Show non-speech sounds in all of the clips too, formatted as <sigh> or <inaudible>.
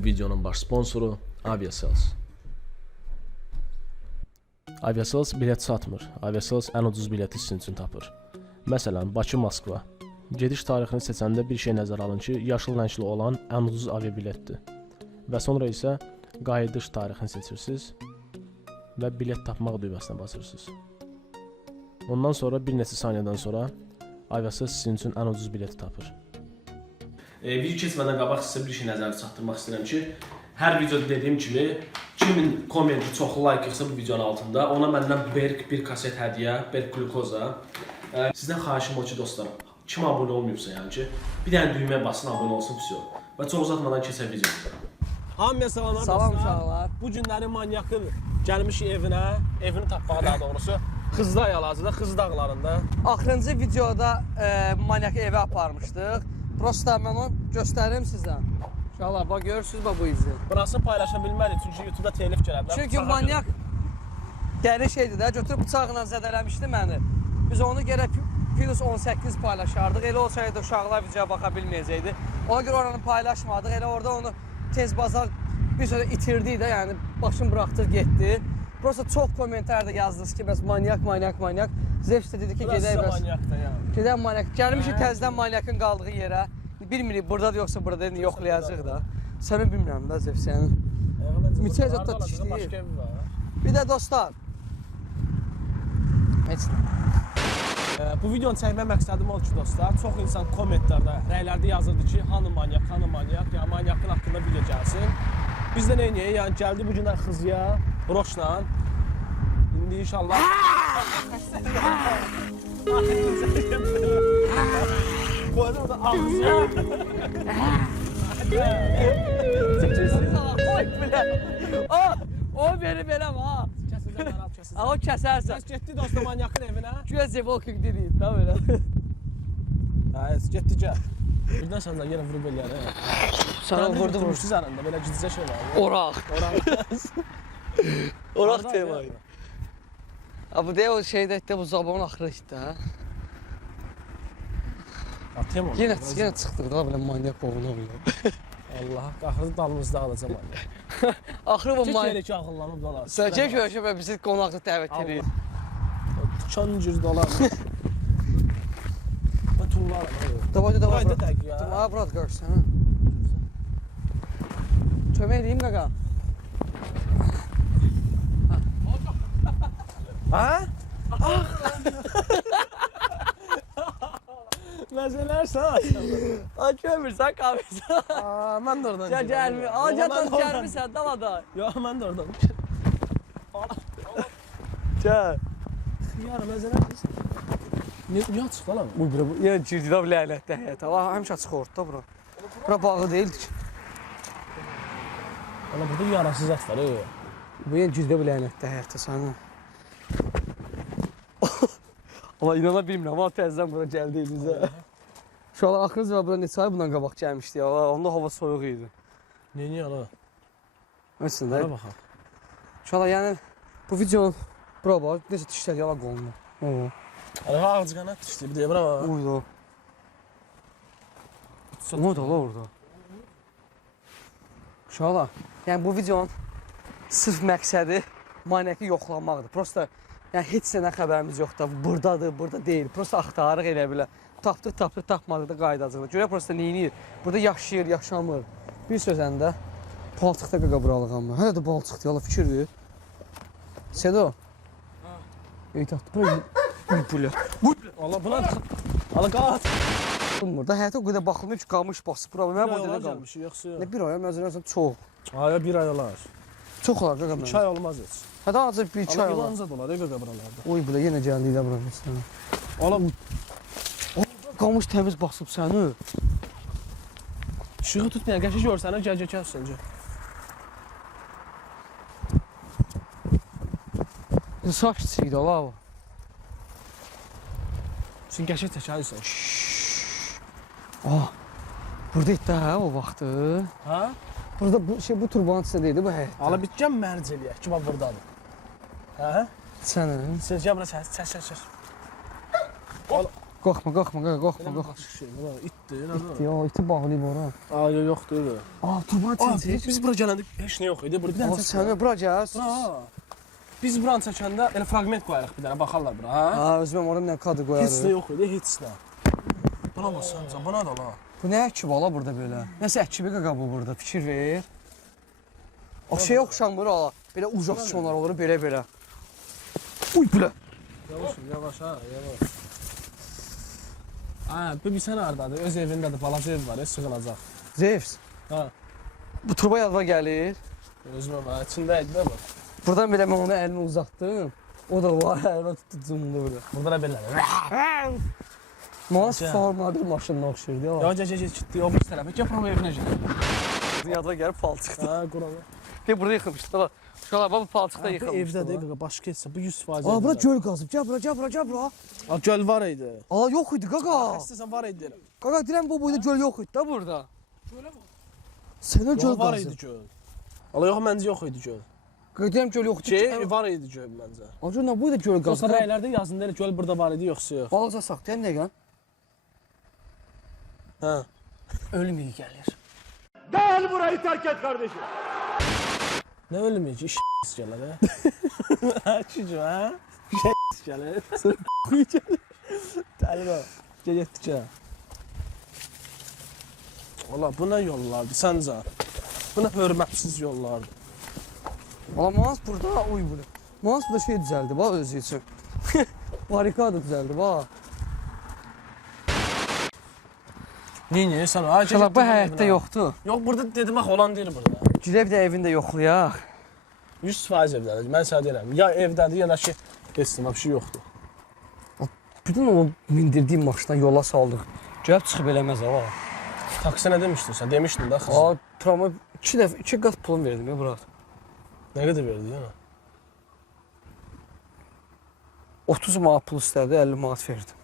Bu videonun baş sponsoru Aviasales. Aviasales bilet satmır. Aviasales ən ucuz bileti sizin üçün tapır. Məsələn, Bakı-Moskva. Gediş tarixini seçəndə bir şey nəzərə alın ki, yaşıl rəngli olan ən ucuz aviabiletdir. Və sonra isə qayıdış tarixini seçirsiniz və bilet tapmaq düyməsinə basırsınız. Ondan sonra bir neçə saniyədən sonra Aviasales sizin üçün ən ucuz bileti tapır. E, video keçmədən qabaq sizə bir şey nəzərdə çatdırmaq istəyirəm ki, hər videoda dediyim kimi, kimin kommenti çoxlu like yığsa bu videonun altında, ona məndən Berk bir kaset hədiyyə, Berk glukoza. E, sizdən xahişim o ki, dostlarım, kim abunə olmayıbsa yəni ki, bir dənə düyməyə basın, abunə olsun, pis yox. Və çox uzatmadan keçək videomuza. Hamıya salamlar Salam uşaqlar. Bu günləri manyakın gəlmiş evinə, evini tapmağa daha doğrusu. Xızdağ hal-hazırda, Xız dağlarında. Axırıncı videoda e, manyak evə aparmışdıq. Prosta mən onu göstərim sizə. Uşaqlar bax görürsüz bax bu izi. Burası paylaşa bilmədik çünki YouTube-da telif gələ bilər. Çünki manyak dəli şeydir də, götürüb bıçaqla zədələmişdi məni. Biz onu gərək plus 18 paylaşardıq. Elə olsaydı uşaqlar videoya baxa bilməyəcəkdi. Ona görə oranı paylaşmadıq. Elə orada onu tez bazar bir sözə itirdik də, yəni başım buraxdıq, getdi. Prosta çox kommentarda yazdınız ki, bəs manyak, manyak, manyak. Zevs də dedi ki, gedək da bəs. manyakdır yəni. Gedək manyak. Gəlmişik təzədən manyakın qaldığı yerə. Bilmirik burdadır yoxsa burada indi yoxlayacağıq da. Səni bilmirəm də Zevs yəni. Miçə Miçə zətdə dişləyir. Başqa evi var. Bir də dostlar. Heç. Ee, Bu videonu çəkmə məqsədim odur ki, dostlar, çox insan kommentlərdə, rəylərdə yazırdı ki, hanı manyak, hanı manyak, ya manyakın haqqında video gəlsin. Biz də nə edəyik? Yəni gəldi bu günlər Xızıya, broşla. İndi inşallah Qoyma da ağzı. Oy belə. O, o beni beləm ha. Kəsəcəm, Arab kəsəcəm. O kəsərsən. Bəs getdi dostum manyakın evinə. Güya Zevolking dedik, da belə. Hə, getdi gəl. Birdən səndən yenə vurub eləyər. Sana vurdu. Siz aranda belə şey var. Oraq. Oran. Oraq temayı. Ha bu de o şeydə etdi bu zabonun axırı etdi ha. Atayım onu. Yenə yenə çıxdıq da belə manyak oğlu oğlu. <laughs> Allah, qaxırı dalımızda alacam anne. <laughs> Axırı bu Çək manyak. yerə ki ağıllanıb dolar. Səcək görüşə və bizi qonaqlı dəvət edir. Tükan cür dolar. Və tullar. Davay da davay. Davay da tək ya. Ha brat görsən. ha. Kömək edeyim qaqa. Ha? <laughs> Məzələr sən. Ay kömürsən qavırsan. Aa, mən də oradan. Ya mən gəl də oradan. gəlmirsən davada. Yox, mən də oradan. Gəl. Xiyar məzələr. Ne niyə çıxdı lan? Bu bura bu yenə girdi də lənətdə həyata. Va həmişə açıq orta bura. Bura bağı deyildi ki. Ana burada yarasız at var. ey. Bu yenə girdi lənətdə həyata sənə. Allah inana bilmirəm. Amma təzədən bura gəldi bizə. Şu an axırıncı və bura neçə ay bundan qabaq gəlmişdi ya. Va, Onda hava soyuq idi. Ne niyə ala? Məsələn, Hara baxaq. şu an yəni bu videonun bura bax necə dişlər yala qolunur. Oo. Ala ağacı qanat düşdü. Bir də bura bax. Uydu. Ne da orada? Uşaqlar, yəni bu videonun sırf məqsədi maniakı yoxlamaqdır. Prosta yəni heç sənə xəbərimiz yoxdur. Burdadır, burada deyil. Prosta axtarırıq elə bilə. Tapdıq, tapdıq, tapmadıq da qayıdacağıq. Görə prosta neynir? Burada yaşayır, yaşamır. Bir sözəndə palçıqda qaqa buralıq amma. Hələ də balçıqdır, yala fikir ver. Sedo. Ey taxtı. Bu bu bu. Allah buna Ala qaç. Burada həyata o qədər baxılmır ki, qamış basıb bura. Mən burada nə qalmış? yoxsa? Nə bir aya məzələn çox. Aya bir ay olar. Çox olar qaqa 2 mən. ay olmaz heç. Hə daha bir çay olar. ilanca dolar evə buralarda. Oy belə yenə gəldi də bura məsələn. Ala Qamış təmiz basıb səni. işığı tutmayan qəşəng görsənə gəl gəl gəl səncə. Saç kiçikdir ala. bu. Sən qəşəng təkərsən. Ah. Burada itdə hə o vaxtı. Hə? Burada bu şey bu turbanın içindəydi bu həyətdə. Ala bitgən mərc eləyək ki, bax burdadır. Hə? Sənin. Sən gəl bura səs səs səs. səs. Ala Qorxma, qorxma, qorxma, qorxma. Şey, buna itdir, nədir? Ya, iti bağlayıb ora. Yox, yoxdur. Aa, turban çəkir. biz, bura gələndə heç nə yox idi. Burada bir dənə sən bura gəl. Bura. Biz buranı çəkəndə elə fraqment qoyarıq bir dənə baxarlar bura, ha? Ha, özüm ora nə kadr Heç nə qoyarıq. yox idi, heç nə. Buna bax sən, buna da la. Bu nə əkib ala burada belə? Nəsə əkibi qaqa bu burada, fikir ver. O şey oxşamır ala. Belə ucaq sonlar olur belə belə. Uy belə. Yavaş, yavaş ha, yavaş. Ha, bu bir sən hardadır? Öz evindədir, balaca ev var, sığınacaq. Zevs. Ha, Bu turba yadva gəlir. özümə ha, içində də bu. Buradan belə mən onu əlini uzatdım. O da var, <laughs> əlimə tutdu cumdu belə. Burada da. Mas Necə? forma bir maşınla oxşayırdı ya. Gəl, gəl, gəl, getdi, o bir tərəfə. Gəl, bura evinə gəl. Yadva gəlib palçıqda. Ha, quralı. Bir burada yıxılmışdı. Bak. Uşaqlar bax bu palçıqda Bu yıxılmışdı. evdədir, qaqa, başqa etsə, bu 100% Aa bura göl qazıb. Gəl bura, gəl bura, gəl bura. Aa, göl var idi. Aa yox idi qaqa. İstəsən var idi. Qaqa deyirəm bu boyda göl yox idi da burada. Gölə bax. Sənə göl Göl var idi qazıb. göl. Allah yox, məncə yox idi göl. Deyirəm göl yoxdur. Şey, var idi göl məncə. Acı nə boyda göl Yoxsa qazıb. rəylərdə yazında elə göl burada var idi, yoxsa yox. Balıca saxlayan nə qan? Hə. Ölüm iyi gəlir. Gel burayı terk et kardeşim. Nə ölməyəcək, iş pis gələr, hə? Hə, çocuğum, hə? Şey gələr. Sırf o. Gəl getdik ha. Valla bu nə yollardı səncə? Bu nə hörmətsiz yollardı. Valla Mans burada uy bunu. Mans burada şey düzəldi bax özü üçün. <laughs> Barikada düzəldi bax. Niyə sən? Ha, Uşaqlar bu həyətdə yoxdur. Yox, burada dedim axı olan deyir burada. Gidə bir də evində yoxlayaq. 100% evdədir. Mən sənə deyirəm. Ya evdədir, ya da ki, keçdim, bir şey yoxdur. Bütün o mindirdiyim maşına yola saldıq. Gəlib çıxıb eləməz ha. Taksi nə demişdin sən? Demişdin də xız. Aa, tramvay 2 dəfə 2 qat pulum verdim ya bura. Nə qədər verdi yəni? 30 manat pul istədi, 50 manat verdim.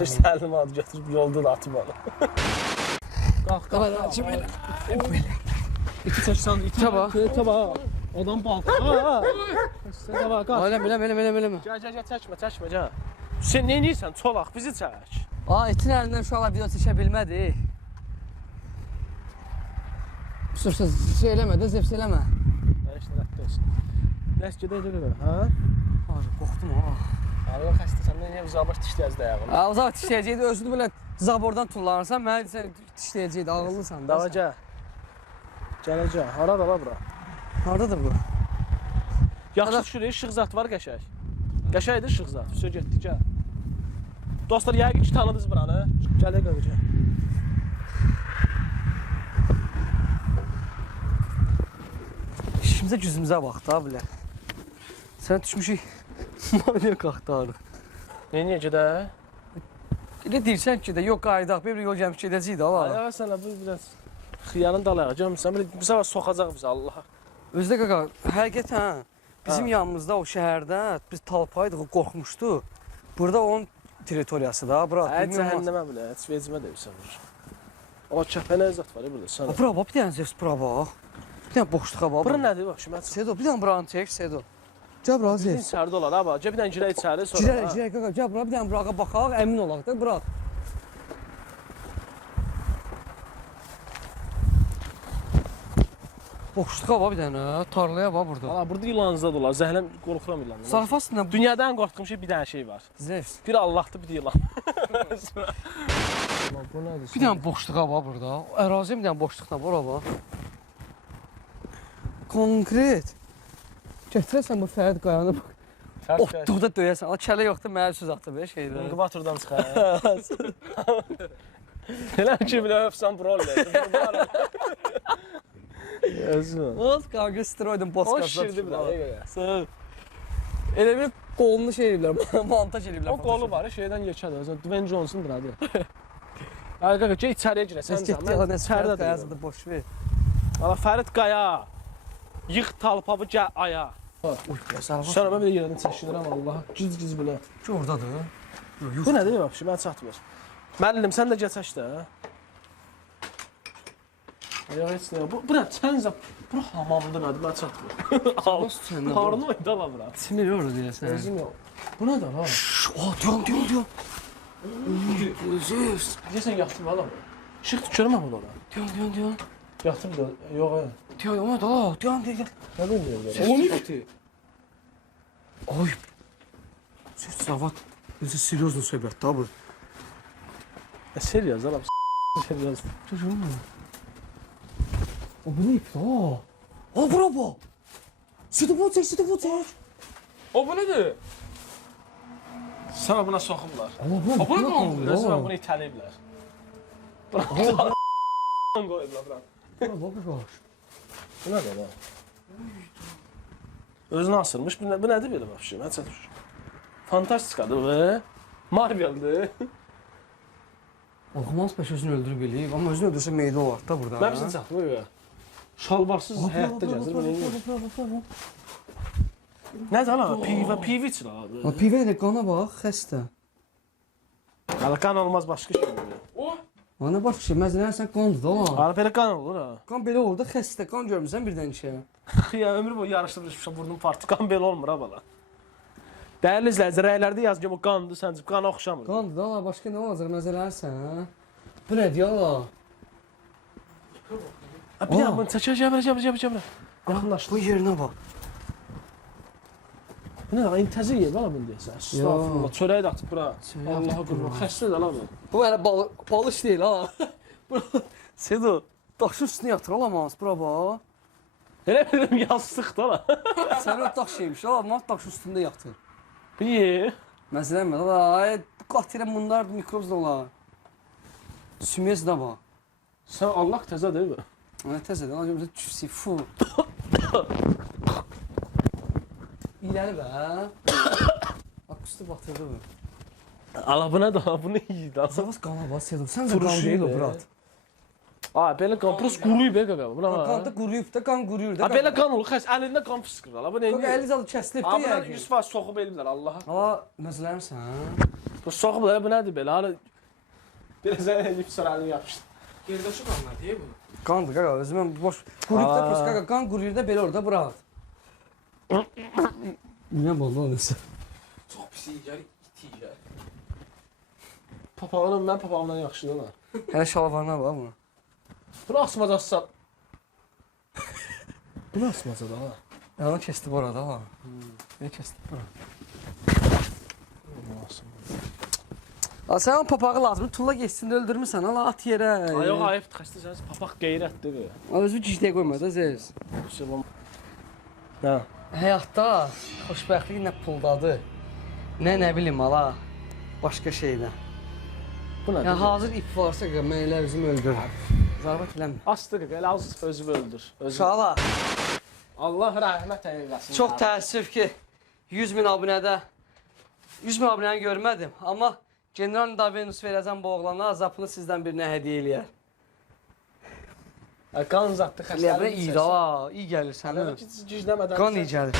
Bir səlim adı götürüb yolda da atıb onu. Qalx, qalx. İki çəksən, iki Taba. Taba. Adam balta. Ha. Sən taba qalx. Elə belə belə belə belə. Gəl, gəl, gəl, çəkmə, çəkmə, gəl. Sən nə edirsən? Çolaq, bizi çək. Aa, itin əlindən uşaqlar video çəkə bilmədi. Sırsa şey eləmə də, zəfs eləmə. Nə işlə rədd olsun. Nəs gedə gedə. Hə? Ay, qorxdum ha. Arada xəstəsən də niyə uzabaş dişləyəcək o zaman dişləyəcəkdi, özünü belə zabordan tullanırsan, mənə desən dişləyəcəkdi, ağıllısan da. Dava gəl. Gələcək. Hara da bura? Hardadır bu? Yaxşı düşür, işıq zat var qəşəng. Qəşəngdir işıq zat. Vəsə getdik, gəl. Dostlar, yəqin ki tanıdınız buranı. Gəl, gəl, gəl. İşimizə güzümüzə bax da bilə. Sən düşmüşük maniyak axtarıq. Neyə gedə? Elə deyirsən ki də, yox qayıdaq, bir yol gəlmiş gedəcəyik də ala. Ay, sənə bu biraz xiyarın dalağı görmüsən? Belə bu səfər soxacaq bizi Allah. Özdə qaqa, həqiqətən bizim yanımızda o şəhərdə biz talpaydıq, qorxmuşdu. Burada onun territoriyası da, bura. Bilmirəm, cəhənnəmə belə, heç vecimə deyirsən vur. O kəpənə zət var ya burada Ha, sən. Bura bax, bir dənə zəfs bura bax. Bir dənə boşluğa bax. Bura nədir bax şimdi? Sedo, bir dənə buranı çək, Sedo. Gəl bura Bizim zəfs. içəridə olar ha bax. Gəl bir dənə girək içəri sonra. Girək, girək qaqa, gəl bura, bir dənə burağa baxaq, əmin olaq da, bura. Boşluğa bax bir dənə, tarlaya bax burada. Valla burada yılanızda da olar. Zəhləm qorxuram yılandan. Sarfasında bu Dünyada ən qorxduğum şey bir dənə şey var. zəfs. Bir Allahdır, bir yılan. <laughs> Bu nədir? Bir dənə boşluğa bax burada. Əraziyə bir dənə boşluqla bura bax. Konkret. Gətirəsən bu Fərid Qayanı otduqda döyəsən. O kələ yoxdur, mənə söz atıb be şeydə. İnkubatordan çıxar. <laughs> Elə ki bilə öfsən broller. Yazın. Oz qavga steroidin O şişirdi bir dəqiqə. Sağ Elə bir qolunu şey edirlər, <laughs> montaj edirlər. O qolu var, şeydən yekədir. Özü Dwayne Johnson-dur hadi. Ay qaqa, gəl içəriyə girəsən. Səs getdi, ya nə içəridə Fərid dururam. Qayazıdır, boş ver. Valla Fərid Qaya. Yığ talpabı gəl aya. Uy, sağ Sən mən bir yerdən çəkilirəm Allah. Giz-giz belə. Ki ordadır. Bu nədir vəbşi? Mən çatmır. Müəllim, sən də gəl çək də. Ayaq heç nə. Bu, bu nə? Sən zə- Bura hamamdır, nədir? Mən çatmır. Bu? Harını oyda la bura. Sinir orada deyəsən. Özüm yox. Bu nədir la? Aa, diyorum, diyorum, diyorum. Zeus. Deyəsən yatdım la. İşıq tükürmə bu da. Diyorum, diyorum, diyorum. Yatdım da. Yox, hə. Diyorum, ama da, diyorum, diyorum. Nə bilmirəm. Ses sıfatı. Ay. Ses sıfat. Necə seriozlu söhbət da bu. E, seriyoz la. Seriyoz. Çocuğum mu? O bu ne ip la? Aa bura bak. Sütü bu çek, sütü bu çek. O bu nədir? Sənə buna soxublar. Allah bu O bu nə oldu? Özümə bunu itələyiblər. Bura qoyublar bura. Bura bak bir bak. Bu nədir la? Özünü asırmış. Bu, nə, bu nədir belə vəbşi? Mən çatır. Fantastikadır bu. Marvel'dir. Oxumaz peş özünü öldürüb eləyib, amma özünü öldürsə meydə olar da burada. Mən bizə çatmır ya. Şalvarsız həyatda gəzir. Bu neyir? Nədir la? Pivə, piv içir abi. Pivə ilə qana bax, xəstə. Hala qan olmaz başqa şey. Ana bax şey, məzələn sən qandır da la. Hala belə qan olur ha. Qan belə olur da xəstə, qan görmüsən birdən işə. <laughs> ya ömrü boyu yarışdırmışam burnum partı. Qan belə olmur ha bala. Dəyərli izləyicilər, rəylərdə yaz ki, bu qandır, səncə qana oxşamır. Qandır da la, başqa nə olacaq məzələn sən? Bu nədir ya? Ha, bir Aa. daha bunu çəkə, gəbirə, gəbirə, gəbirə, gəbirə. Yaxınlaşdı. Bu yerinə bax. Nə, intəzir yer bala bunu deyəsən. Estağfurullah, çörəyi də atıb bura. Allaha qurban, xəstədir la bu. Bu elə bal balış deyil ha. <laughs> Sedo, daşın üstünə yatır olamaz bura bax. Elə bilirəm yastıq da la. <laughs> Sən o daş şeymiş ha, mat daşın üstündə yatır. Ye. Məsələn mən la, ay qatira bunlar mikrob da olar. Sümez də bax. Sən Allah təzədir. Ana təzədən acımıza çüsi fu. <coughs> İləri bə. Akustu batırdı bu. Ala bu nə da, yeyir da. Zavaz qana bas Sedo. Sən də qan Turşu deyil o ilə. brat. Ha, belə qan, pros quruyub be qaqa. Bu nə? Qan da quruyub da, qan quruyur da. Ha, belə qan olur, xəs əlində qan fıskır. Ala bu nə? Qan əli zadı kəsilib də bunlar yəqin. 100% soxub elmirlər Allaha. Hala məsələnsən. Bu soxub elə bu nədir belə? Hala Biraz eləyib sıralını yapışdı. Yerdaşı qanlar deyə bu. Qandır qaqa, özümə boş. Quruyub da Aa. pros qaqa, qan quruyur da belə orada bırak. Nə boldu o nəsə? Çox pis yiyər, it yiyər. Papağanım mən papağımdan yaxşıdır lan. Hələ şalvarına bax bunu. Bunu asmacaqsan. <laughs> Bunu asmacaq da ha. Yalan kəsdi bu arada ha. Nə kəsdi bura? A sən o papağı lazım, tulla geçsin də öldürmürsən, ala at yerə. Ay ayıbdır, xəstəsən. Papaq qeyrətdir bu. Ala özü gicdə qoyma da Zeus. Şıbım. Hə. Həyatda xoşbəxtlik nə puldadır, nə nə bilim ala, başqa şeydə. Bu nədir? Ya hazır ip varsa qaqa, mən elə özümü öldürürəm. Zarbat eləmə. Astı qaqa, elə az özünü öldür. Özü. Uşaqlar, Allah rəhmət eyləsin. çox təəssüf ki 100 min abunədə 100 min abunəni görmədim, amma General Davenus verəcəm bu oğlana azapını sizdən birinə hədiyyə eləyər. Qan zatdı Xəstəliklə xəstəlik. iyi da, iyi gəlir sənə. Gicləmədən. Qan iyi gəlir.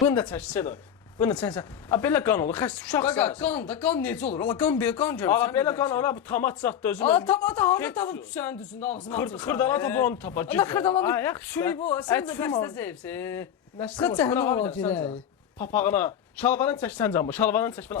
Bunu da çəksə də. Bunu çəksə. Ha belə qan olur. Xəst Qaqa, uşaqsan. qan da, qan necə olur? Ala qan belə qan görürsən. Ala belə qan olur. Bu tamat zatdı özüm. Ala tapa da harda tapıb su. düşən düzündə ağzıma Xırd xırdala tapı onu tapar. Ana xırdala Ay, yaxşı. Şuy bu, sən də xəstə zəifsən. Nəsə cəhənnəm olacaq. Papağına. Şalvarını çək sən canım. Şalvarını çək belə.